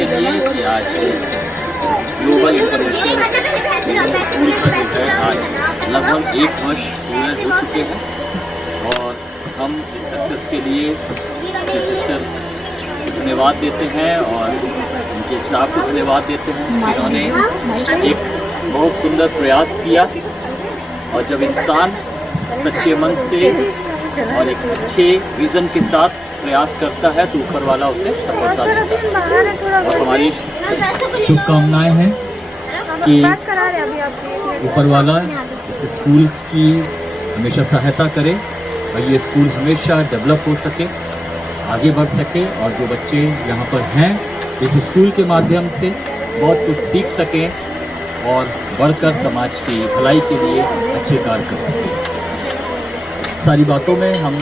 के लिए कि आज ग्लोबल इंटरनेशनल स्कूल का जो है आज लगभग 1 वर्ष पूरे हो चुके हैं और हम इस सक्सेस के लिए अपने सिस्टर को धन्यवाद देते हैं और उनके स्टाफ को धन्यवाद देते हैं। इन्होंने एक बहुत सुंदर प्रयास किया और जब इंसान सच्चे मन से और एक अच्छे विज़न के साथ प्रयास करता है तो ऊपर वाला उसे सफलता देता है। और हमारी शुभकामनाएं हैं कि ऊपर वाला इस स्कूल की हमेशा सहायता करे और ये स्कूल हमेशा डेवलप हो सके, आगे बढ़ सके और जो बच्चे यहाँ पर हैं इस स्कूल के माध्यम से बहुत कुछ सीख सकें और बढ़कर समाज की भलाई के लिए अच्छे कार्य कर सकें। सारी बातों में हम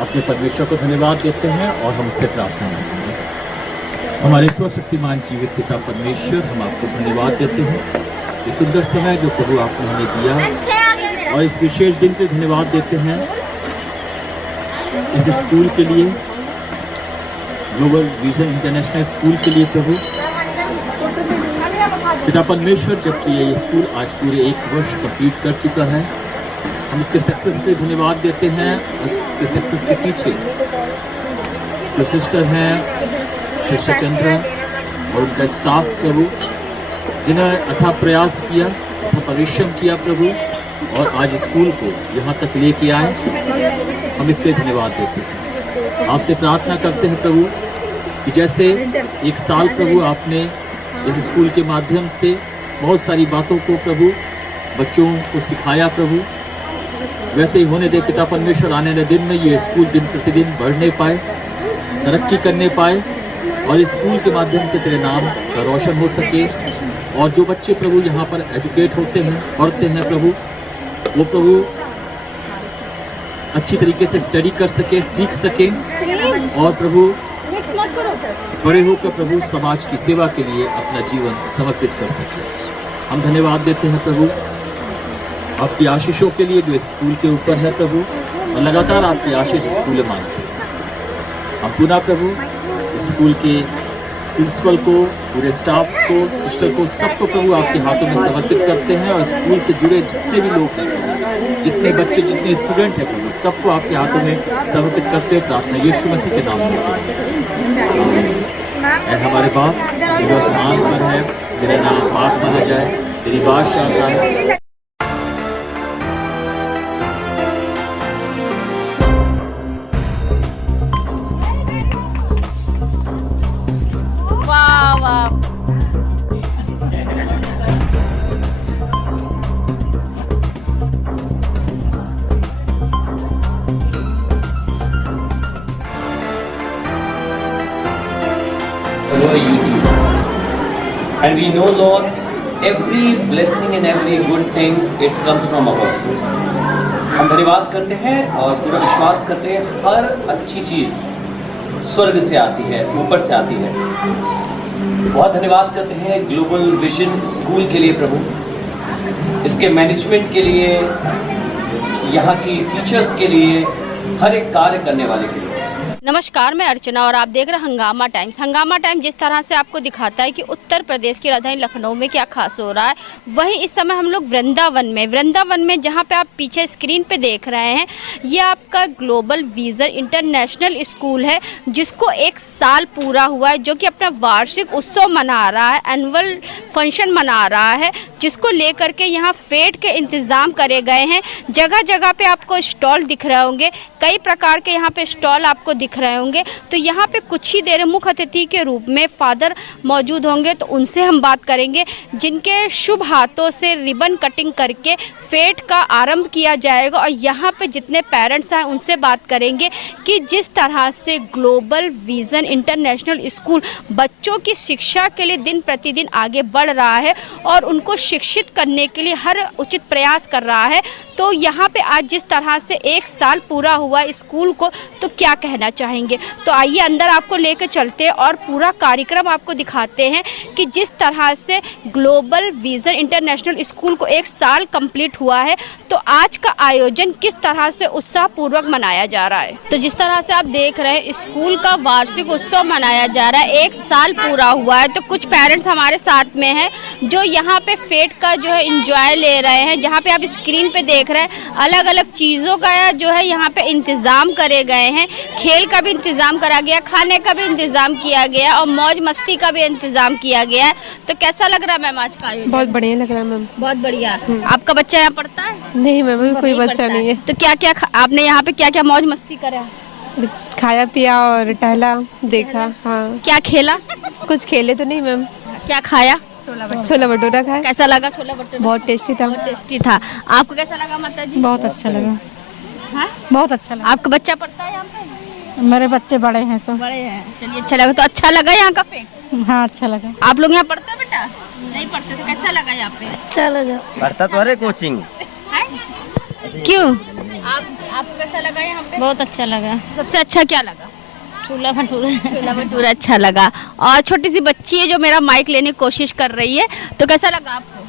अपने परमेश्वर को धन्यवाद देते हैं और हम उससे प्रार्थना करते हैं। हमारे सर्वशक्तिमान जीवित पिता परमेश्वर, हम आपको धन्यवाद देते हैं ये सुंदर समय जो प्रभु आपने हमें दिया और इस विशेष दिन के धन्यवाद देते हैं इस स्कूल के लिए, ग्लोबल विजन इंटरनेशनल स्कूल के लिए। प्रभु पिता परमेश्वर, जबकि ये स्कूल आज पूरे 1 वर्ष कंप्लीट कर चुका है, हम इसके सक्सेस पे धन्यवाद देते हैं। इसके सक्सेस के पीछे जो सिस्टर हैं सिस्टर चंद्रा और उनका स्टाफ प्रभु, जिन्होंने अथक प्रयास किया, अथक परिश्रम किया प्रभु और आज स्कूल को यहाँ तक लेके आए, हम इसके धन्यवाद देते हैं। आपसे प्रार्थना करते हैं प्रभु कि जैसे 1 साल प्रभु आपने इस स्कूल के माध्यम से बहुत सारी बातों को प्रभु बच्चों को सिखाया प्रभु, वैसे ही होने दे पिता परमेश्वर। आने वाले दिन में ये स्कूल दिन प्रतिदिन बढ़ने पाए, तरक्की करने पाए और इस स्कूल के माध्यम से तेरे नाम का रोशन हो सके और जो बच्चे प्रभु यहाँ पर एजुकेट होते हैं, पढ़ते हैं प्रभु, वो प्रभु अच्छी तरीके से स्टडी कर सके, सीख सके और प्रभु बड़े होकर प्रभु समाज की सेवा के लिए अपना जीवन समर्पित कर सके। हम धन्यवाद देते हैं प्रभु आपकी आशीषों के लिए जो इस स्कूल के ऊपर है प्रभु, और लगातार आपकी आशीष स्कूल में मांगते हैं। हम पुनः प्रभु इस स्कूल के प्रिंसिपल को, पूरे स्टाफ को, सिस्टर को, सबको प्रभु आपके हाथों में समर्पित करते हैं और स्कूल से जुड़े जितने भी लोग हैं, जितने बच्चे, जितने स्टूडेंट हैं प्रभु, सबको आपके हाथों में समर्पित करते हैं। प्रार्थना यीशु मसीह के नाम में। हमारे बाप जो आसमान पर है, तेरा नाम पाक माना जाए, तेरी बादशाह आए। YouTube. And we know, Lord, every blessing and every good thing, it comes from above. हम धन्यवाद करते हैं और पूरा विश्वास करते हैं हर अच्छी चीज़ स्वर्ग से आती है, ऊपर से आती है। बहुत धन्यवाद करते हैं ग्लोबल विजन स्कूल के लिए प्रभु, इसके मैनेजमेंट के लिए, यहाँ की टीचर्स के लिए, हर एक कार्य करने वाले के लिए। नमस्कार, मैं अर्चना और आप देख रहे हैं हंगामा टाइम्स। हंगामा टाइम जिस तरह से आपको दिखाता है कि उत्तर प्रदेश की राजधानी लखनऊ में क्या खास हो रहा है, वहीं इस समय हम लोग वृंदावन में जहां पे आप पीछे स्क्रीन पे देख रहे हैं, ये आपका ग्लोबल विजन इंटरनेशनल स्कूल है, जिसको 1 साल पूरा हुआ है, जो कि अपना वार्षिक उत्सव मना रहा है, एनुअल फंक्शन मना रहा है, जिसको लेकर के यहाँ फेट के इंतज़ाम करे गए हैं। जगह जगह पे आपको स्टॉल दिख रहे होंगे, कई प्रकार के यहाँ पे स्टॉल आपको दिख रहे होंगे। तो यहाँ पे कुछ ही देर मुख्य अतिथि के रूप में फादर मौजूद होंगे, तो उनसे हम बात करेंगे, जिनके शुभ हाथों से रिबन कटिंग करके फेट का आरंभ किया जाएगा। और यहाँ पे जितने पेरेंट्स हैं उनसे बात करेंगे कि जिस तरह से ग्लोबल विजन इंटरनेशनल स्कूल बच्चों की शिक्षा के लिए दिन प्रतिदिन आगे बढ़ रहा है और उनको शिक्षित करने के लिए हर उचित प्रयास कर रहा है, तो यहाँ पे आज जिस तरह से 1 साल पूरा हुआ स्कूल को, तो क्या कहना चाहेंगे। तो आइए अंदर आपको लेकर चलते हैं और पूरा कार्यक्रम आपको दिखाते हैं कि जिस तरह से ग्लोबल विजन इंटरनेशनल स्कूल को 1 साल कंप्लीट हुआ है, तो आज का आयोजन किस तरह से उत्साहपूर्वक मनाया जा रहा है। तो जिस तरह से आप देख रहे हैं स्कूल का वार्षिक उत्सव मनाया जा रहा है, 1 साल पूरा हुआ है। तो कुछ पेरेंट्स हमारे साथ में हैं जो यहाँ पे फेट का जो है एंजॉय ले रहे हैं। जहाँ पे आप स्क्रीन पे देख रहे हैं अलग अलग चीज़ों का जो है यहाँ पे इंतज़ाम करे गए हैं। खेल का भी इंतज़ाम करा गया, खाने का भी इंतज़ाम किया गया और मौज मस्ती का भी इंतज़ाम किया गया है। तो कैसा लग रहा है मैम आज का आयोजन? बहुत बढ़िया लग रहा है मैम। बहुत बढ़िया। आपका बच्चा यहाँ पढ़ता है? नहीं मैम, अभी कोई बच्चा नहीं है। तो क्या क्या आपने यहाँ पे क्या क्या मौज मस्ती करा? खाया पिया और टहला देखा। हाँ, क्या खेला? कुछ खेले तो नहीं मैम। क्या खाया? छोला भटूरा खाया। कैसा लगा छोला भटूरा? बहुत टेस्टी था। बहुत टेस्टी था। आपको कैसा लगा माता जी? बहुत अच्छा लगा। हाँ? बहुत अच्छा लगा। आपका बच्चा पढ़ता है यहाँ पे? मेरे बच्चे बड़े हैं सो। बड़े हैं, चलिए अच्छा लगा। तो अच्छा लगा यहाँ का फेट? हाँ अच्छा लगा। आप लोग यहाँ पढ़ते हो बेटा? नहीं पढ़ते तो कैसा लगा यहाँ पे? अच्छा लगा। पढ़ता तो अरे कोचिंग। क्यों? आपको कैसा लगा यहाँ पे? बहुत अच्छा लगा। सबसे अच्छा क्या लगा? छोला भटूरा। छोला भटूरा अच्छा लगा। और छोटी सी बच्ची है जो मेरा माइक लेने की कोशिश कर रही है, तो कैसा लगा आपको?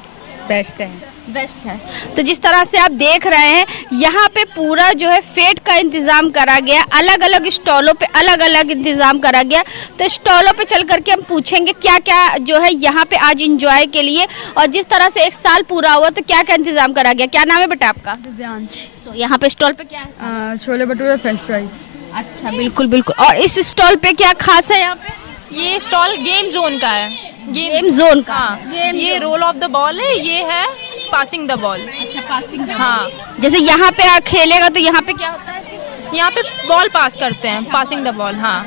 बेस्ट है। बेस्ट है। तो जिस तरह से आप देख रहे हैं यहाँ पे पूरा जो है फेट का इंतज़ाम करा गया, अलग अलग स्टॉलों पे अलग अलग इंतज़ाम करा गया। तो स्टॉलों पे चल करके हम पूछेंगे क्या क्या जो है यहाँ पे आज इंजॉय के लिए, और जिस तरह से 1 साल पूरा हुआ तो क्या क्या इंतज़ाम करा गया। क्या नाम है बेटा आपका? दिव्यांश। तो यहाँ पे स्टॉल पे क्या है? Chole bhature French fries. अच्छा, बिल्कुल बिल्कुल। और इस स्टॉल पे क्या खास है यहाँ पे? ये स्टॉल गेम जोन का है। गेम जोन का। हाँ, ये रोल ऑफ द बॉल है, ये है पासिंग द बॉल। अच्छा, पासिंग। हाँ, जैसे यहाँ पे खेलेगा तो यहाँ पे क्या होता है? यहाँ पे बॉल पास करते हैं, पासिंग द बॉल। हाँ,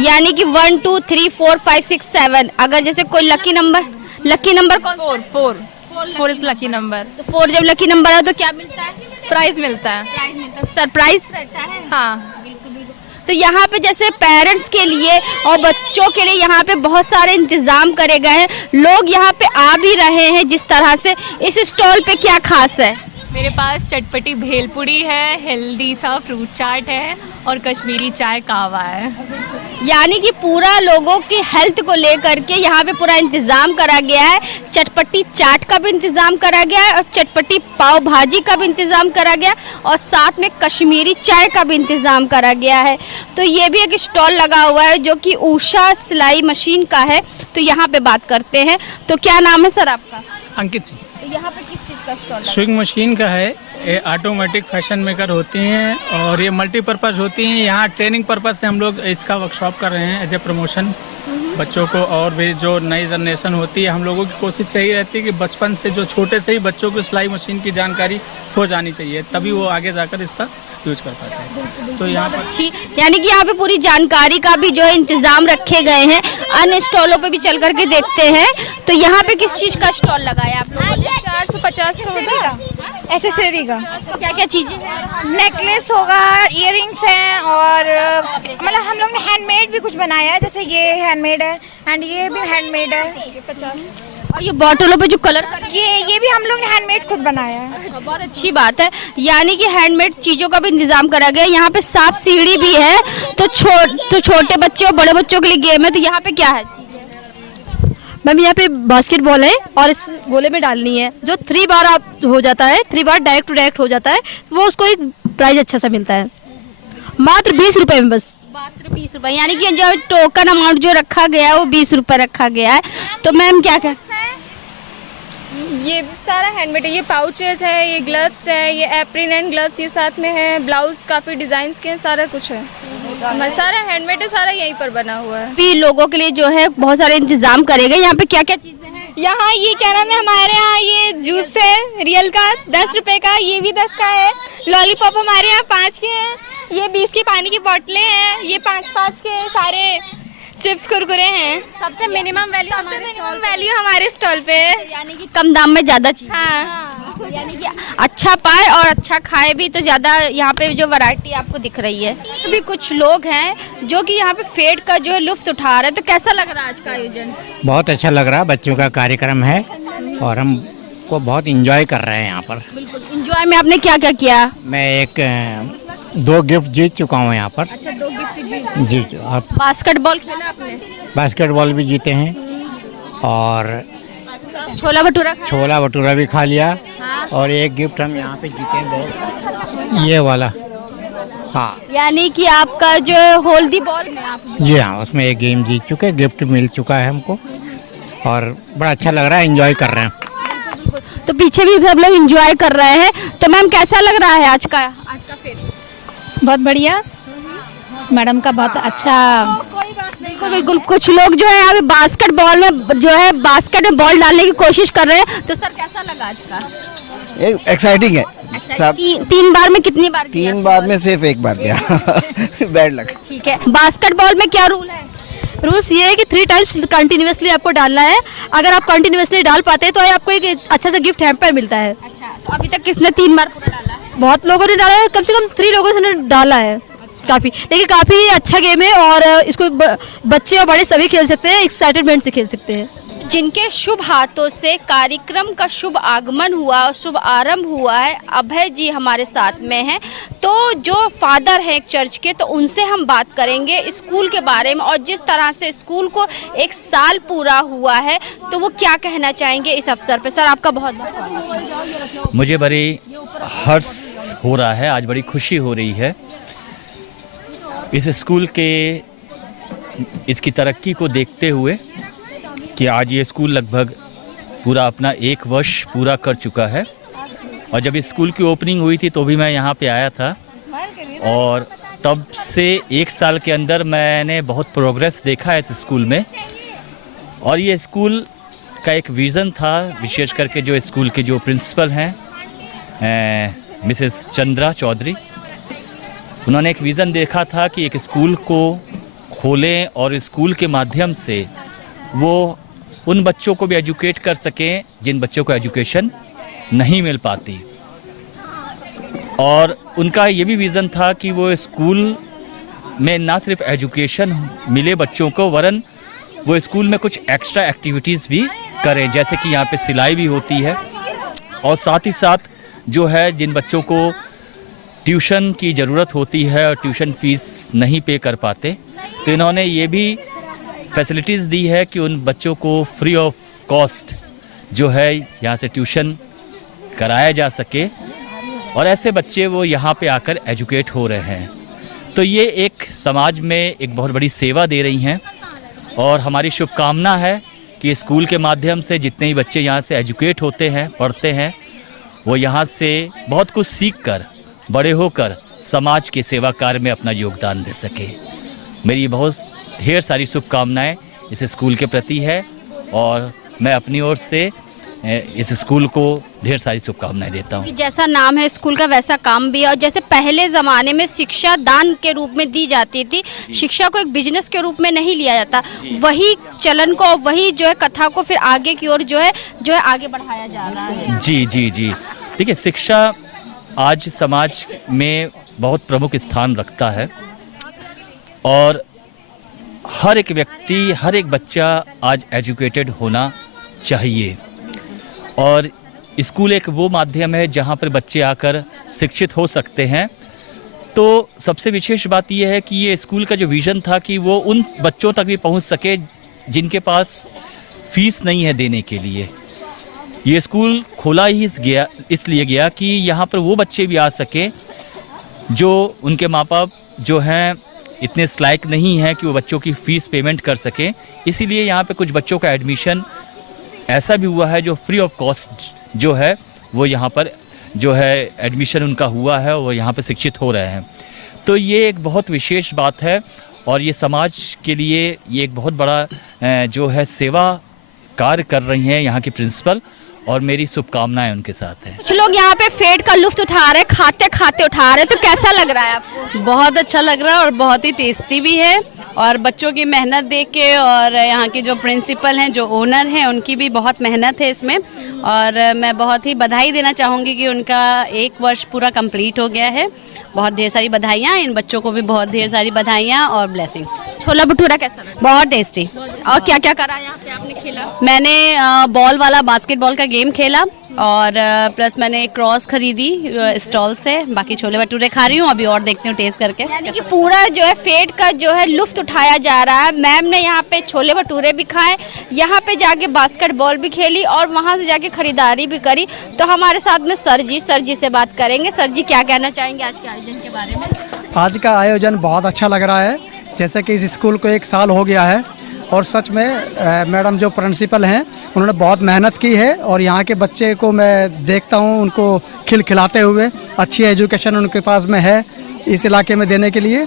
यानी कि 1 2 3 4 5 6 7, अगर जैसे कोई लकी नंबर कौन? 4 इज लकी नंबर। तो 4 जब लकी नंबर है तो क्या मिलता है? प्राइज मिलता है। सरप्राइज रहता है। हाँ, तो यहाँ पे जैसे पेरेंट्स के लिए और बच्चों के लिए यहाँ पे बहुत सारे इंतजाम करे गए हैं। लोग यहाँ पे आ भी रहे हैं। जिस तरह से इस स्टॉल पे क्या खास है? मेरे पास चटपटी भेलपुरी है, हेल्दी सा फ्रूट चाट है और कश्मीरी चाय कावा है। यानी कि पूरा लोगों की हेल्थ को लेकर के यहाँ पे पूरा इंतज़ाम करा गया है। चटपटी चाट का भी इंतज़ाम करा गया है और चटपटी पाव भाजी का भी इंतज़ाम करा गया और साथ में कश्मीरी चाय का भी इंतज़ाम करा गया है। तो ये भी एक स्टॉल लगा हुआ है जो कि उषा सिलाई मशीन का है। तो यहाँ पे बात करते हैं। तो क्या नाम है सर आपका? अंकित सिंह। तो यहाँ पे किस चीज़ का स्टॉल? स्विंग मशीन का है। ये ऑटोमेटिक फैशन मेकर होती हैं और ये मल्टीपर्पज़ होती हैं। यहाँ ट्रेनिंग पर्पज़ से हम लोग इसका वर्कशॉप कर रहे हैं एज ए प्रमोशन बच्चों को। और भी जो नई जनरेशन होती है, हम लोगों की कोशिश यही रहती है कि बचपन से जो छोटे से ही बच्चों को सिलाई मशीन की जानकारी हो जानी चाहिए, तभी वो आगे जाकर इसका यूज कर पाते हैं। तो यहाँ पर अच्छी, यानी कि यहाँ पे पूरी जानकारी का भी जो है इंतजाम रखे गए हैं। अन्य स्टॉलों पे भी चल करके देखते हैं। तो यहाँ पे किस चीज़ का स्टॉल लगाया आप लोगों ने? 450 का होगा एसेसरी का। क्या क्या चीज़ें हैं? नेकलेस होगा, इयररिंग्स हैं और मतलब हम लोग ने हैंडमेड भी कुछ बनाया है। जैसे ये हैंडमेड है एंड ये भी हैंडमेड है। 50। और ये बॉटलों पे जो कलर ये भी हम लोग ने हैंडमेड खुद बनाया है। बहुत अच्छी बात है। यानी कि हैंडमेड चीज़ों का भी इंतजाम करा गया। यहाँ पे सांप सीढ़ी भी है। तो छोटे बच्चों और बड़े बच्चों के लिए गेम है। तो यहाँ पे क्या है? मैम यहाँ पे बास्केटबॉल है और इस गोले में डालनी है। जो 3 बार आप हो जाता है, 3 बार डायरेक्ट टू डायरेक्ट हो जाता है, वो उसको एक प्राइज अच्छा सा मिलता है। मात्र 20 रुपए में बस। मात्र 20 रुपए। यानी कि जो टोकन अमाउंट जो रखा गया है वो 20 रुपए रखा गया है। तो मैम क्या क्या? ये सारा हैंडमेड है। ये पाउचेस है, ये ग्लव्स है, ये एप्रिन एंड ग्लव्स ये साथ में है। ब्लाउज काफ़ी डिज़ाइंस के हैं, सारा कुछ है। सारा हैंडमेड है, सारा यहीं पर बना हुआ है। भी लोगों के लिए जो है बहुत सारे इंतजाम करेंगे। यहाँ पे क्या क्या चीज़ें हैं? यहाँ ये क्या नाम है, हमारे यहाँ ये जूस है रियल का 10 रुपए का, ये भी 10 का है। लॉलीपॉप हमारे यहाँ 5 के हैं। ये 20 की पानी की बोतलें हैं, ये 5-5 के हैं। सारे चिप्स कुरकुरे हैं। सबसे मिनिमम वैल्यू हमारे स्टॉल पे है। यानी कि कम दाम में ज़्यादा चीज़। हाँ, यानी कि अच्छा पाए और अच्छा खाए भी। तो ज़्यादा यहाँ पे जो वैरायटी आपको दिख रही है। अभी कुछ लोग हैं जो कि यहाँ पे फेट का जो है लुफ्त उठा रहे हैं। तो कैसा लग रहा है आज का आयोजन? बहुत अच्छा लग रहा है। बच्चों का कार्यक्रम है और हम को बहुत इंजॉय कर रहे हैं यहाँ पर। बिल्कुल। इंजॉय में आपने क्या क्या किया? मैं 2 गिफ्ट जीत चुका हूँ यहाँ पर। अच्छा, 2 गिफ्ट जी। और बास्केटबॉल खेला आपने? बास्केटबॉल भी जीते हैं और छोला भटूरा खाया? छोला भटूरा भी खा लिया। और एक गिफ्ट हम यहाँ पे जीते हैं, ये वाला। हाँ, यानी कि आपका जो होल्डी बॉल में आप जी हाँ, उसमें एक गेम जीत चुके, गिफ्ट मिल चुका है हमको और बड़ा अच्छा लग रहा है, एंजॉय कर रहे हैं। तो पीछे भी सब लोग एंजॉय कर रहे हैं। तो मैम कैसा लग रहा है आज का फेयर? बहुत बढ़िया, मैडम का बहुत अच्छा। बिल्कुल बिल्कुल। कुछ लोग जो है अभी बास्केटबॉल में जो है बास्केट में बॉल डालने की कोशिश कर रहे हैं। तो सर कैसा लगा आज का? एक्साइटिंग है सब। 3 बार में कितनी बार? 3 बार में सिर्फ 1 बार दिया। Bad luck. ठीक है। बास्केटबॉल में क्या रूल है? रूल्स ये है कि 3 टाइम्स कंटिन्यूअसली आपको डालना है। अगर आप कंटिन्यूअसली डाल पाते हैं तो आपको एक अच्छा सा गिफ्ट हैम्पर मिलता है। अच्छा, तो अभी तक किसने 3 बार पूरा डाला है? बहुत लोगों ने डाला है, कम से कम 3 लोगों ने डाला है काफ़ी। लेकिन काफ़ी अच्छा गेम है और इसको बच्चे और बड़े सभी खेल सकते हैं, एक्साइटेडमेंट से खेल सकते हैं। जिनके शुभ हाथों से कार्यक्रम का शुभ आगमन हुआ और शुभ आरंभ हुआ है, अभय जी हमारे साथ में हैं। तो जो फादर हैं चर्च के, तो उनसे हम बात करेंगे स्कूल के बारे में और जिस तरह से स्कूल को 1 साल पूरा हुआ है तो वो क्या कहना चाहेंगे इस अवसर पे। सर आपका बहुत बहुत स्वागत। मुझे बड़ी हर्ष हो रहा है, आज बड़ी खुशी हो रही है इस स्कूल के इसकी तरक्की को देखते हुए कि आज ये स्कूल लगभग पूरा अपना 1 वर्ष पूरा कर चुका है। और जब इस स्कूल की ओपनिंग हुई थी तो भी मैं यहाँ पे आया था और तब से 1 साल के अंदर मैंने बहुत प्रोग्रेस देखा है इस स्कूल में। और ये स्कूल का एक विज़न था, विशेष करके जो स्कूल के जो प्रिंसिपल हैं मिसेस चंद्रा चौधरी, उन्होंने एक विज़न देखा था कि एक स्कूल को खोलें और स्कूल के माध्यम से वो उन बच्चों को भी एजुकेट कर सकें जिन बच्चों को एजुकेशन नहीं मिल पाती। और उनका ये भी विज़न था कि वो स्कूल में ना सिर्फ एजुकेशन मिले बच्चों को, वरन वो स्कूल में कुछ एक्स्ट्रा एक्टिविटीज़ भी करें, जैसे कि यहाँ पे सिलाई भी होती है और साथ ही साथ जो है जिन बच्चों को ट्यूशन की ज़रूरत होती है और ट्यूशन फ़ीस नहीं पे कर पाते, तो इन्होंने ये भी फैसिलिटीज़ दी है कि उन बच्चों को फ्री ऑफ कॉस्ट जो है यहाँ से ट्यूशन कराया जा सके और ऐसे बच्चे वो यहाँ पे आकर एजुकेट हो रहे हैं। तो ये एक समाज में एक बहुत बड़ी सेवा दे रही हैं और हमारी शुभकामना है कि स्कूल के माध्यम से जितने ही बच्चे यहाँ से एजुकेट होते हैं, पढ़ते हैं, वो यहाँ से बहुत कुछ सीख कर बड़े होकर समाज के सेवा कार्य में अपना योगदान दे सके। मेरी बहुत ढेर सारी शुभकामनाएं इस स्कूल के प्रति है और मैं अपनी ओर से इस स्कूल को ढेर सारी शुभकामनाएं देता हूँ। जैसा नाम है स्कूल का वैसा काम भी है और जैसे पहले ज़माने में शिक्षा दान के रूप में दी जाती थी, शिक्षा को एक बिजनेस के रूप में नहीं लिया जाता, वही चलन को और वही जो है कथा को फिर आगे की ओर जो है आगे बढ़ाया जा रहा है। जी जी जी, देखिए शिक्षा आज समाज में बहुत प्रमुख स्थान रखता है और हर एक व्यक्ति, हर एक बच्चा आज एजुकेटेड होना चाहिए और स्कूल एक वो माध्यम है जहाँ पर बच्चे आकर शिक्षित हो सकते हैं। तो सबसे विशेष बात यह है कि ये स्कूल का जो विज़न था कि वो उन बच्चों तक भी पहुँच सके जिनके पास फीस नहीं है देने के लिए। ये स्कूल खोला ही इसलिए गया कि यहाँ पर वो बच्चे भी आ सके जो उनके माँ बाप जो हैं इतने लायक नहीं हैं कि वो बच्चों की फ़ीस पेमेंट कर सकें। इसीलिए यहाँ पे कुछ बच्चों का एडमिशन ऐसा भी हुआ है जो फ्री ऑफ कॉस्ट जो है वो यहाँ पर जो है एडमिशन उनका हुआ है, वो यहाँ पर शिक्षित हो रहे हैं। तो ये एक बहुत विशेष बात है और ये समाज के लिए ये एक बहुत बड़ा जो है सेवा कार्य कर रही हैं यहाँ की प्रिंसिपल और मेरी शुभकामनाएं उनके साथ हैं। कुछ लोग यहाँ पे फेड का लुत्फ उठा रहे हैं, खाते खाते उठा रहे हैं, तो कैसा लग रहा है आपको? बहुत अच्छा लग रहा है और बहुत ही टेस्टी भी है और बच्चों की मेहनत देख के और यहाँ के जो प्रिंसिपल हैं, जो ओनर हैं, उनकी भी बहुत मेहनत है इसमें और मैं बहुत ही बधाई देना चाहूँगी कि उनका 1 वर्ष पूरा कंप्लीट हो गया है। बहुत ढेर सारी बधाइयाँ, इन बच्चों को भी बहुत ढेर सारी बधाइयाँ और ब्लेसिंग्स। छोला भटूरा कैसा लगा? बहुत टेस्टी। और क्या क्या करा यहाँ पे आपने खेला? मैंने बॉल वाला बास्केटबॉल का गेम खेला और प्लस मैंने एक क्रॉस खरीदी स्टॉल से। बाकी छोले भटूरे खा रही हूँ अभी और देखती हूँ टेस्ट करके। यानी कि पूरा जो है फेट का जो है लुफ्त उठाया जा रहा है। मैम ने यहाँ पे छोले भटूरे भी खाए, यहाँ पे जाके बास्केटबॉल भी खेली और वहाँ से जाके खरीदारी भी करी। तो हमारे साथ में सर जी से बात करेंगे। सर जी क्या कहना चाहेंगे आज के आयोजन के बारे में? आज का आयोजन बहुत अच्छा लग रहा है। जैसे कि इस स्कूल को 1 साल हो गया है और सच में मैडम जो प्रिंसिपल हैं उन्होंने बहुत मेहनत की है और यहाँ के बच्चे को मैं देखता हूँ उनको खिलखिलाते हुए। अच्छी एजुकेशन उनके पास में है इस इलाके में देने के लिए,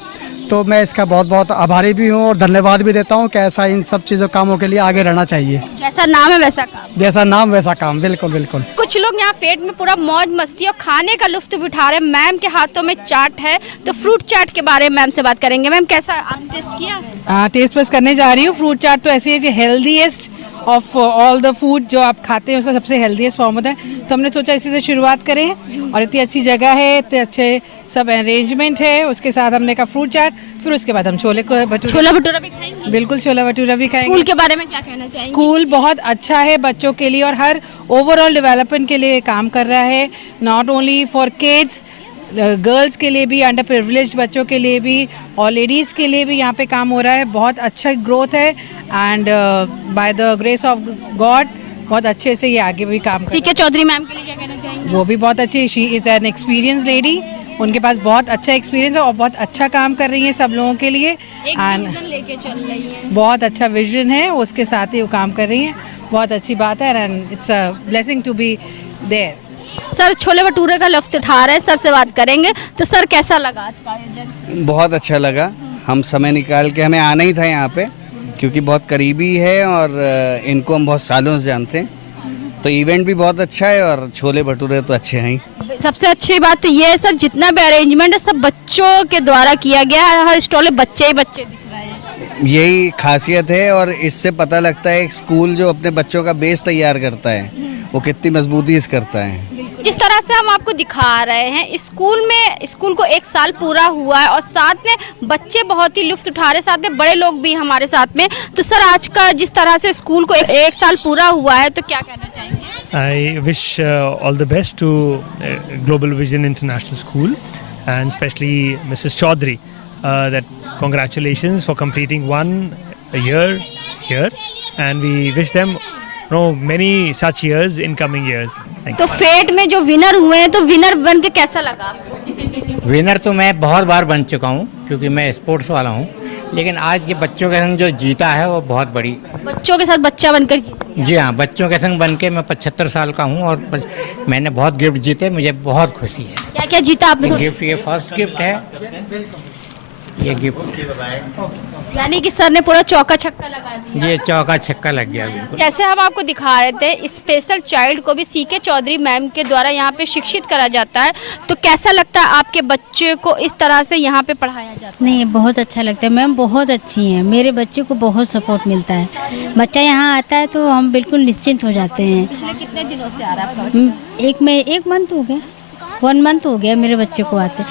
तो मैं इसका बहुत बहुत आभारी भी हूँ और धन्यवाद भी देता हूँ कि ऐसा इन सब चीज़ों कामों के लिए आगे रहना चाहिए। जैसा नाम है वैसा काम। जैसा नाम वैसा काम, बिल्कुल बिल्कुल। कुछ लोग यहाँ फेट में पूरा मौज मस्ती और खाने का लुत्फ भी उठा रहे हैं। मैम के हाथों में चाट है, तो फ्रूट चाट के बारे में मैम से बात करेंगे। मैम कैसा आपने टेस्ट किया? टेस्ट बस करने जा रही हूँ। फ्रूट चाट तो ऐसी है जो healthiest of all the food जो आप खाते हैं उसका सबसे हेल्दीएस्ट फॉर्म होता है, तो हमने सोचा इसी से शुरुआत करें। और इतनी अच्छी जगह है, इतने अच्छे सब अरेंजमेंट है, उसके साथ हमने कहा फ्रूट चाट, फिर उसके बाद हम छोला भटूरा भी खाएंगे। बिल्कुल, छोला भटूरा भी खाएंगे। स्कूल के बारे में क्या कहना चाहेंगे? स्कूल बहुत अच्छा है बच्चों के लिए और हर ओवरऑल डेवलपमेंट के लिए काम कर रहा है। Not only for kids, girls के लिए भी, अंडर प्रिविलेज्ड बच्चों के लिए भी और लेडीज़ के लिए भी यहाँ पे काम हो रहा है। बहुत अच्छा ग्रोथ है and by the grace of God बहुत अच्छे से ये आगे भी काम कर रही है। सीके चौधरी मैम के लिए क्या कहना चाहेंगे? वो भी बहुत अच्छी, she is an experience lady, उनके पास बहुत अच्छा एक्सपीरियंस है और बहुत अच्छा काम कर रही है सब लोगों के लिए। एंड लेके चल रही है, बहुत अच्छा विजन है, उसके साथ ही वो काम कर रही हैं। बहुत अच्छी बात है and it's a blessing to be there. Sir chole bhature का लुत्फ उठा रहे हैं, सर से बात करेंगे। तो सर कैसा लगा आज का आयोजन? बहुत अच्छा लगा। हम समय निकाल के हमें आना ही था यहाँ पे क्योंकि बहुत करीबी है और इनको हम बहुत सालों से जानते हैं, तो इवेंट भी बहुत अच्छा है और छोले भटूरे तो अच्छे हैं ही। सबसे अच्छी बात तो ये है सर, जितना भी अरेंजमेंट है सब बच्चों के द्वारा किया गया है। हर स्टॉल में बच्चे ही बच्चे दिख रहे हैं, यही खासियत है और इससे पता लगता है एक स्कूल जो अपने बच्चों का बेस तैयार करता है वो कितनी मजबूती से करता है। जिस तरह से हम आपको दिखा रहे हैं स्कूल को 1 साल पूरा हुआ है और साथ में बच्चे बहुत ही लुत्फ उठा रहे हैं, साथ में बड़े लोग भी हमारे साथ में। तो सर आज का जिस तरह से स्कूल को 1 साल पूरा हुआ है तो क्या कहना चाहेंगे? I wish all the best to Global Vision International School and especially Mrs. Chaudhary. That congratulations for completing 1 year here and we wish them many such years in coming years. तो फेट में जो winner हुए हैं तो winner बन के कैसा लगा? विनर तो मैं बहुत बार बन चुका हूँ क्योंकि मैं स्पोर्ट्स वाला हूँ, लेकिन आज ये बच्चों के संग जो जीता है वो बहुत बड़ी। बच्चों के साथ बच्चा बनकर जीता? जी हाँ, बच्चों के संग बन के मैं 75 साल का हूँ और मैंने बहुत गिफ्ट जीते, मुझे बहुत खुशी है। क्या क्या जीता आपने? गिफ्ट ये फर्स्ट गिफ्ट है, ये गिफ्ट यानी कि सर ने पूरा चौका छक्का लगा दिया। ये चौका छक्का लग गया बिल्कुल। जैसे हम आपको दिखा रहे थे स्पेशल चाइल्ड को भी सीके चौधरी मैम के द्वारा यहाँ पे शिक्षित करा जाता है, तो कैसा लगता है आपके बच्चे को इस तरह से यहाँ पे पढ़ाया जाता है? नहीं, बहुत अच्छा लगता है। मैम बहुत अच्छी हैं, मेरे बच्चे को बहुत सपोर्ट मिलता है। बच्चा यहाँ आता है तो हम बिल्कुल निश्चिंत हो जाते हैं। पिछले कितने दिनों से आ रहा है आपका? 1 मंथ हो गया, 1 मंथ हो गया मेरे बच्चे को आते।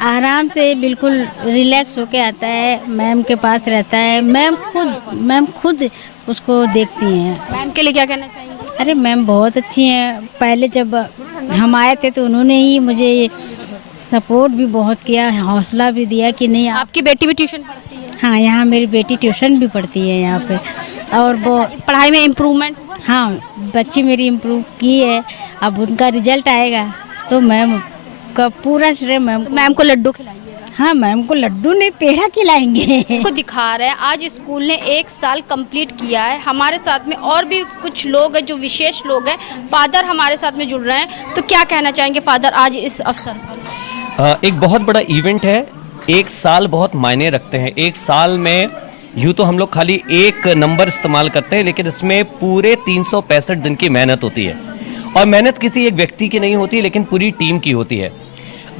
आराम से बिल्कुल रिलैक्स होके आता है, मैम के पास रहता है। मैम खुद उसको देखती हैं। मैम के लिए क्या कहना चाहेंगे? अरे मैम बहुत अच्छी हैं। पहले जब हम आए थे तो उन्होंने ही मुझे सपोर्ट भी बहुत किया, हौसला भी दिया कि नहीं। आपकी बेटी भी ट्यूशन पढ़ती है? हाँ, यहाँ मेरी बेटी ट्यूशन भी पढ़ती है यहाँ पे और वो पढ़ाई में इम्प्रूवमेंट? हाँ, बच्ची मेरी इम्प्रूव की है। अब उनका रिजल्ट आएगा तो मैम का पूरा श्रेय मैम को लड्डू खिलाइएगा। हाँ, मैम को लड्डू नहीं पेड़ा खिलाएंगे। को दिखा रहे हैं आज स्कूल ने 1 साल कंप्लीट किया है। हमारे साथ में और भी कुछ लोग हैं जो विशेष लोग हैं। फादर हमारे साथ में जुड़ रहे हैं, तो क्या कहना चाहेंगे फादर आज इस अवसर पर? एक बहुत बड़ा इवेंट है। 1 साल बहुत मायने रखते हैं। 1 साल में यूँ तो हम लोग खाली एक नंबर इस्तेमाल करते हैं, लेकिन इसमें पूरे 365 दिन की मेहनत होती है और मेहनत किसी एक व्यक्ति की नहीं होती लेकिन पूरी टीम की होती है।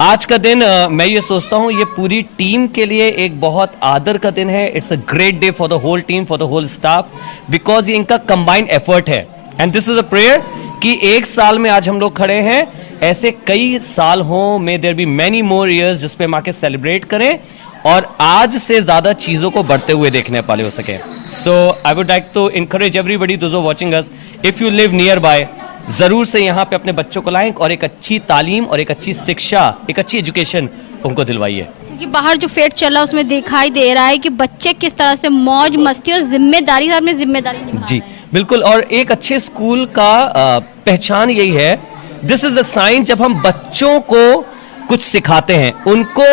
आज का दिन मैं ये सोचता हूँ ये पूरी टीम के लिए एक बहुत आदर का दिन है। It's a great day for the whole team, for the whole staff, because ये इनका कंबाइंड एफर्ट है। And this is a prayer कि 1 साल में आज हम लोग खड़े हैं, ऐसे कई साल हों, may there be many more years जिसपे हम आके सेलिब्रेट करें और आज से ज़्यादा चीज़ों को बढ़ते हुए देखने वाले हो सके। So I would like to encourage everybody, those who are watching us, if you live nearby, ज़रूर से यहाँ पे अपने बच्चों को लाएं और एक अच्छी तालीम और एक अच्छी शिक्षा, एक अच्छी एजुकेशन उनको दिलवाइए। क्योंकि बाहर जो फेट चल रहा है उसमें दिखाई दे रहा है कि बच्चे किस तरह से मौज मस्ती और जिम्मेदारी से अपनी जिम्मेदारी निभा जी बिल्कुल। और एक अच्छे स्कूल का पहचान यही है, दिस इज द साइन, जब हम बच्चों को कुछ सिखाते हैं, उनको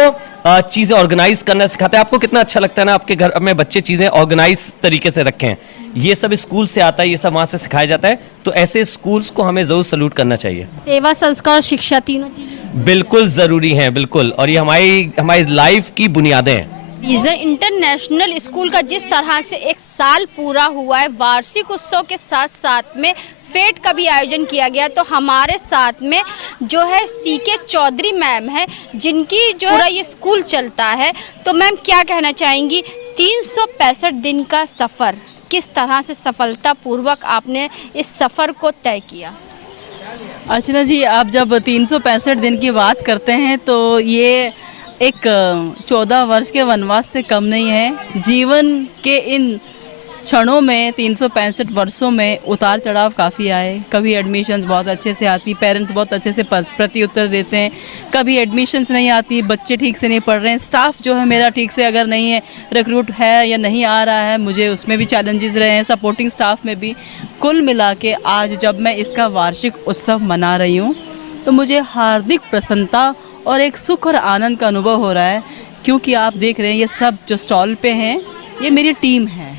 चीज़ें ऑर्गेनाइज करना सिखाते हैं। आपको कितना अच्छा लगता है ना आपके घर में बच्चे चीज़ें ऑर्गेनाइज तरीके से रखें। ये सब स्कूल से आता है, ये सब वहाँ से सिखाया जाता है। तो ऐसे स्कूल्स को हमें ज़रूर सैल्यूट करना चाहिए। सेवा, संस्कार और शिक्षा तीनों चीजें बिल्कुल ज़रूरी हैं, बिल्कुल। और ये हमारी लाइफ की बुनियादें हैं। विजन इंटरनेशनल स्कूल का जिस तरह से एक साल पूरा हुआ है, वार्षिक उत्सव के साथ साथ में फेट का भी आयोजन किया गया, तो हमारे साथ में जो है सीके चौधरी मैम है, जिनकी जो पूरा ये स्कूल चलता है। तो मैम क्या कहना चाहेंगी, 365 दिन का सफ़र किस तरह से सफलतापूर्वक आपने इस सफ़र को तय किया? अर्चना जी, आप जब 365 दिन की बात करते हैं तो ये एक 14 वर्ष के वनवास से कम नहीं है। जीवन के इन क्षणों में 365 वर्षों में उतार चढ़ाव काफ़ी आए। कभी एडमिशन्स बहुत अच्छे से आती, पेरेंट्स बहुत अच्छे से प्रति उत्तर देते हैं। कभी एडमिशन्स नहीं आती, बच्चे ठीक से नहीं पढ़ रहे हैं, स्टाफ जो है मेरा ठीक से अगर नहीं है, रिक्रूट है या नहीं आ रहा है, मुझे उसमें भी चैलेंजेस रहे हैं, सपोर्टिंग स्टाफ में भी। कुल मिला के आज जब मैं इसका वार्षिक उत्सव मना रही हूँ तो मुझे हार्दिक प्रसन्नता और एक सुख और आनंद का अनुभव हो रहा है, क्योंकि आप देख रहे हैं ये सब जो स्टॉल पे हैं ये मेरी टीम है।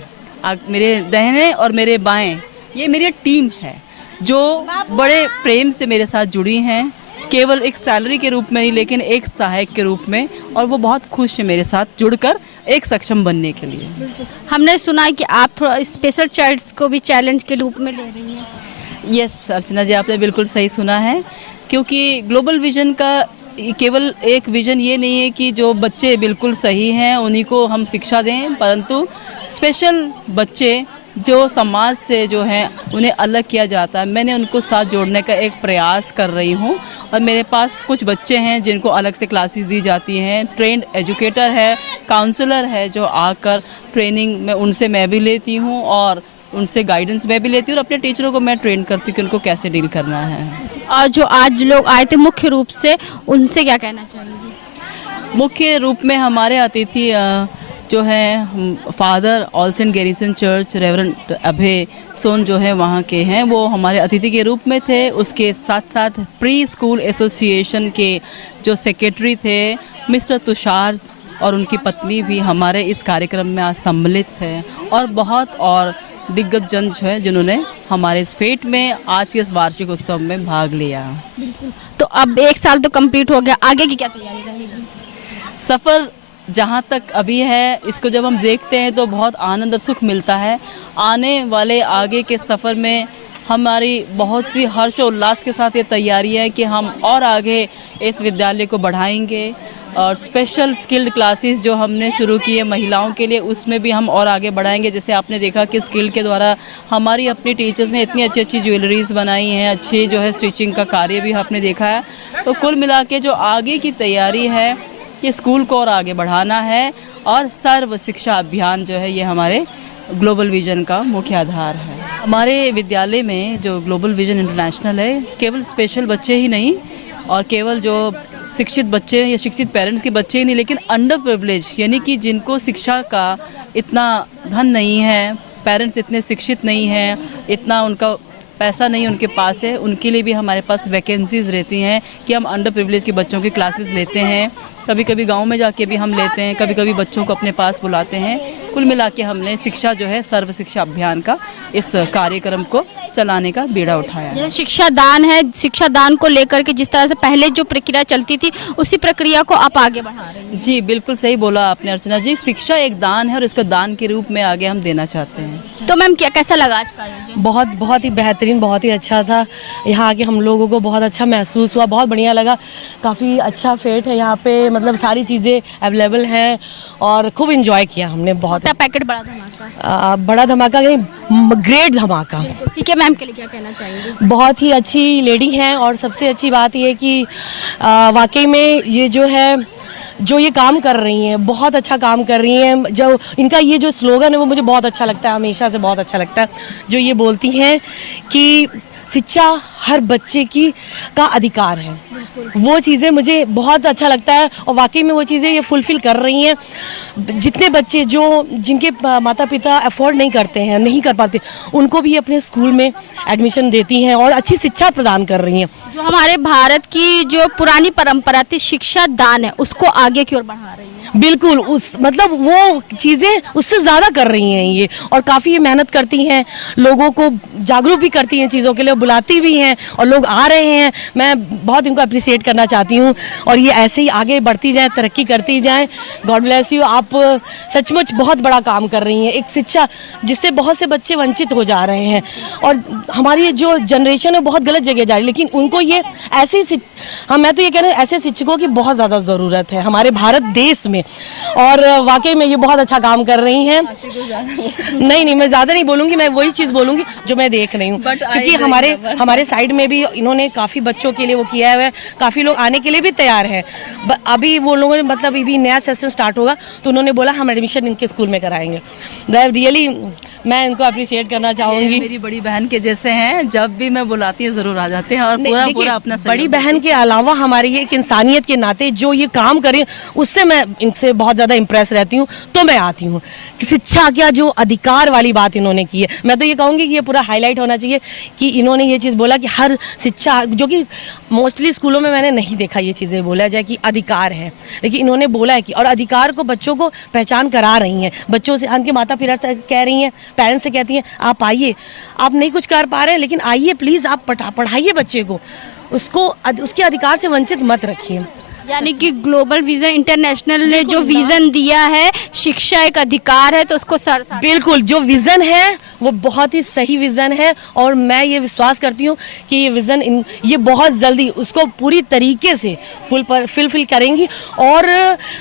मेरे दाहिने और मेरे बाएं ये मेरी टीम है जो बड़े प्रेम से मेरे साथ जुड़ी हैं, केवल एक सैलरी के रूप में नहीं लेकिन एक सहायक के रूप में, और वो बहुत खुश है मेरे साथ जुड़कर एक सक्षम बनने के लिए। हमने सुना है कि आप थोड़ा स्पेशल चाइल्ड्स को भी चैलेंज के रूप में ले रही हैं। यस अर्चना जी, आपने बिल्कुल सही सुना है, क्योंकि ग्लोबल विजन का केवल एक विज़न ये नहीं है कि जो बच्चे बिल्कुल सही हैं उन्हीं को हम शिक्षा दें, परंतु स्पेशल बच्चे जो समाज से जो हैं उन्हें अलग किया जाता है, मैंने उनको साथ जोड़ने का एक प्रयास कर रही हूँ। और मेरे पास कुछ बच्चे हैं जिनको अलग से क्लासेस दी जाती हैं, ट्रेंड एजुकेटर है, काउंसलर है जो आकर ट्रेनिंग में उनसे मैं भी लेती हूँ और उनसे गाइडेंस मैं भी लेती हूँ, और अपने टीचरों को मैं ट्रेन करती हूँ कि उनको कैसे डील करना है। और जो आज लोग आए थे मुख्य रूप से, उनसे क्या कहना चाहेंगी? मुख्य रूप में हमारे अतिथि जो है father All Saint Garrison Church reverend Abhay Son जो है वहाँ के हैं, वो हमारे अतिथि के रूप में थे। उसके साथ साथ प्री स्कूल एसोसिएशन के जो सेक्रेटरी थे मिस्टर तुषार और उनकी पत्नी भी हमारे इस कार्यक्रम में आज सम्मिलित है, और बहुत और दिग्गज जन है जिन्होंने हमारे इस फेट में आज के इस वार्षिक उत्सव में भाग लिया। तो अब 1 साल तो कंप्लीट हो गया, आगे की क्या तैयारी रहेगी? सफ़र जहाँ तक अभी है इसको जब हम देखते हैं तो बहुत आनंद और सुख मिलता है। आने वाले आगे के सफ़र में हमारी बहुत सी हर्ष और उल्लास के साथ ये तैयारी है कि हम और आगे इस विद्यालय को बढ़ाएंगे, और स्पेशल स्किल्ड क्लासेस जो हमने शुरू की है महिलाओं के लिए उसमें भी हम और आगे बढ़ाएंगे। जैसे आपने देखा कि स्किल्ड के द्वारा हमारी अपनी टीचर्स ने इतनी अच्छी अच्छी ज्वेलरीज बनाई हैं, अच्छी जो है स्टिचिंग का कार्य भी आपने देखा है। तो कुल मिला के जो आगे की तैयारी है कि स्कूल को और आगे बढ़ाना है, और सर्व शिक्षा अभियान जो है ये हमारे ग्लोबल विजन का मुख्य आधार है। हमारे विद्यालय में जो ग्लोबल विजन इंटरनेशनल है, केवल स्पेशल बच्चे ही नहीं और केवल जो शिक्षित बच्चे या शिक्षित पेरेंट्स के बच्चे ही नहीं, लेकिन अंडर प्रिविलेज यानी कि जिनको शिक्षा का इतना धन नहीं है, पेरेंट्स इतने शिक्षित नहीं हैं, इतना उनका पैसा नहीं उनके पास है, उनके लिए भी हमारे पास वैकेंसीज़ रहती हैं कि हम अंडर प्रिविलेज के बच्चों की क्लासेस लेते हैं। कभी कभी गांव में जाके भी हम लेते हैं, कभी कभी बच्चों को अपने पास बुलाते हैं। कुल मिला के हमने शिक्षा जो है सर्व शिक्षा अभियान का इस कार्यक्रम को चलाने का बीड़ा उठाया है। शिक्षा दान है, शिक्षा दान को लेकर के जिस तरह से पहले जो प्रक्रिया चलती थी उसी प्रक्रिया को आप आगे बढ़ा रहे हैं। जी बिल्कुल सही बोला आपने अर्चना जी, शिक्षा एक दान है और इसका दान के रूप में आगे हम देना चाहते हैं। तो मैम क्या कैसा लगा आज का आयोजन? बहुत ही बेहतरीन, बहुत ही अच्छा था। यहाँ आके हम लोगों को बहुत अच्छा महसूस हुआ, बहुत बढ़िया लगा। काफ़ी अच्छा फेट है यहाँ पे, मतलब सारी चीज़ें अवेलेबल हैं और खूब इंजॉय किया हमने। बहुत पैकेट बड़ा धमाका, बड़ा धमाका नहीं, ग्रेट धमाका। ठीक है मैम, के लिए क्या कहना चाहेंगे? बहुत ही अच्छी लेडी हैं, और सबसे अच्छी बात ये कि वाकई में ये जो है जो ये काम कर रही हैं बहुत अच्छा काम कर रही हैं। जो इनका ये जो स्लोगन है वो मुझे बहुत अच्छा लगता है, हमेशा से बहुत अच्छा लगता है। जो ये बोलती हैं कि शिक्षा हर बच्चे की का अधिकार है। वो चीज़ें मुझे बहुत अच्छा लगता है और वाकई में वो चीज़ें ये फुलफ़िल कर रही हैं। जितने बच्चे जो जिनके माता पिता अफोर्ड नहीं करते हैं, नहीं कर पाते, उनको भी अपने स्कूल में एडमिशन देती हैं और अच्छी शिक्षा प्रदान कर रही हैं। जो हमारे भारत की जो पुरानी परंपरा थी शिक्षा दान है, उसको आगे की ओर बढ़ा रही है। बिल्कुल, उस मतलब वो चीज़ें उससे ज़्यादा कर रही हैं ये, और काफ़ी मेहनत करती हैं, लोगों को जागरूक भी करती हैं चीज़ों के लिए, बुलाती भी हैं और लोग आ रहे हैं। मैं बहुत इनको अप्रिशिएट करना चाहती हूँ और ये ऐसे ही आगे बढ़ती जाए, तरक्की करती जाए। God bless you. आप सचमुच बहुत बड़ा काम कर रही हैं, एक शिक्षा जिससे बहुत से बच्चे वंचित हो जा रहे हैं और हमारी जो जनरेशन है बहुत गलत जगह जा रही है, लेकिन उनको ये ऐसे मैं तो ये कह रही हूँ ऐसे शिक्षकों की बहुत ज़्यादा ज़रूरत है हमारे भारत देश में, और वाकई में ये बहुत अच्छा काम कर रही हैं। नहीं, मैं ज़्यादा नहीं बोलूँगी, मैं वही चीज़ बोलूँगी जो मैं देख रही हूँ, क्योंकि हमारे साइड में भी इन्होंने काफ़ी बच्चों के लिए वो किया है, काफ़ी लोग आने के लिए भी तैयार हैं। अभी वो लोगों ने मतलब अभी नया सेशन स्टार्ट होगा तो उन्होंने बोला हम एडमिशन इनके स्कूल में कराएंगे। रियली मैं इनको अप्रिशिएट करना चाहूँगी। मेरी बड़ी बहन के जैसे हैं, जब भी मैं बुलाती हूँ ज़रूर आ जाते हैं और पूरा अपना बड़ी बहन के अलावा हमारी एक इंसानियत के नाते जो ये काम करें उससे मैं इनसे बहुत ज़्यादा इम्प्रेस रहती हूँ, तो मैं आती हूँ। शिक्षा क्या जो अधिकार वाली बात इन्होंने की है, मैं तो ये कहूँगी कि ये पूरा हाईलाइट होना चाहिए कि इन्होंने ये चीज़ बोला कि हर शिक्षा, जो कि मोस्टली स्कूलों में मैंने नहीं देखा ये चीज़ें बोला जाए कि अधिकार है, लेकिन इन्होंने बोला है कि और अधिकार को बच्चों को पहचान करा रही हैं, बच्चों से उनके माता पिता कह रही हैं, पेरेंट्स से कहती हैं आप आइए, आप नहीं कुछ कर पा रहे हैं लेकिन आइए प्लीज़, आप पढ़ाइए बच्चे को, उसको उसके अधिकार से वंचित मत रखिए। यानी कि ग्लोबल विजन इंटरनेशनल ने जो विजन दिया है शिक्षा एक अधिकार है, तो उसको सर बिल्कुल जो विजन है वो बहुत ही सही विजन है और मैं ये विश्वास करती हूँ कि ये विजन ये बहुत जल्दी उसको पूरी तरीके से फुलफिल करेंगी। और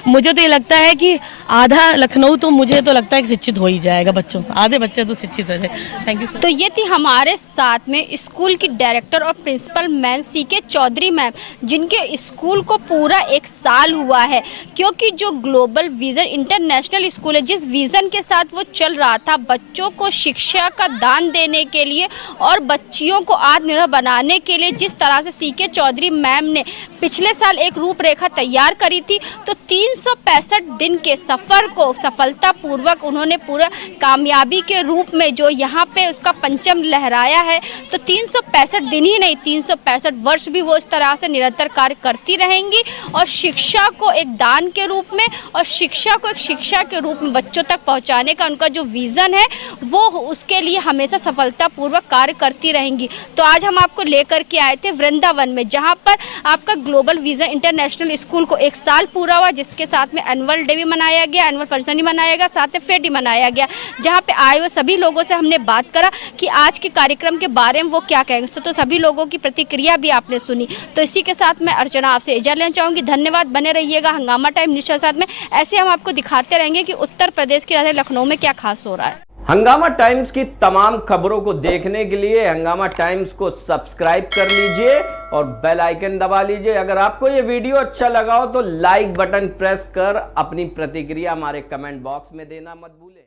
मुझे तो ये लगता है कि आधा लखनऊ तो मुझे तो लगता है कि शिक्षित हो ही जाएगा, बच्चों से आधे बच्चे तो शिक्षित हो जाए। Thank you. तो ये थी हमारे साथ में स्कूल की डायरेक्टर और principal ma'am CK Chaudhary ma'am, जिनके स्कूल को पूरा 1 साल हुआ है, क्योंकि जो ग्लोबल विजन इंटरनेशनल स्कूल है, जिस विजन के साथ वो चल रहा था बच्चों को शिक्षा का दान देने के लिए और बच्चियों को आत्मनिर्भर बनाने के लिए, जिस तरह से CK चौधरी मैम ने पिछले साल एक रूपरेखा तैयार करी थी, तो 365 दिन के सफ़र को सफलतापूर्वक उन्होंने पूरा कामयाबी के रूप में जो यहाँ पे उसका पंचम लहराया है। तो 365 दिन ही नहीं, 365 वर्ष भी वो इस तरह से निरंतर कार्य करती रहेंगी और शिक्षा को एक दान के रूप में और शिक्षा को एक शिक्षा के रूप में बच्चों तक पहुंचाने का उनका जो विज़न है वो उसके लिए हमेशा सफलतापूर्वक कार्य करती रहेंगी। तो आज हम आपको लेकर के आए थे वृंदावन में, जहां पर आपका ग्लोबल विजन इंटरनेशनल स्कूल को 1 साल पूरा हुआ, जिसके साथ में एनुअल डे भी मनाया गया, एनुअल फंक्शन भी मनाया गया, साथ में फेस्ट भी मनाया गया, जहाँ पे आए हुए सभी लोगों से हमने बात करा कि आज के कार्यक्रम के बारे में वो क्या कहेंगे। तो सभी लोगों की प्रतिक्रिया भी आपने सुनी। तो इसी के साथ मैं अर्चना आपसे इजाज़त लेना चाहूँगी। धन्यवाद, बने रहिएगा हंगामा टाइम न्यूज़ के साथ में। ऐसे हम आपको दिखाते रहेंगे कि उत्तर प्रदेश की राजधानी लखनऊ में क्या खास हो रहा है। हंगामा टाइम्स की तमाम खबरों को देखने के लिए हंगामा टाइम्स को सब्सक्राइब कर लीजिए और बेल आइकन दबा लीजिए। अगर आपको ये वीडियो अच्छा लगा हो तो लाइक बटन प्रेस कर अपनी प्रतिक्रिया हमारे कमेंट बॉक्स में देना मत भूलें।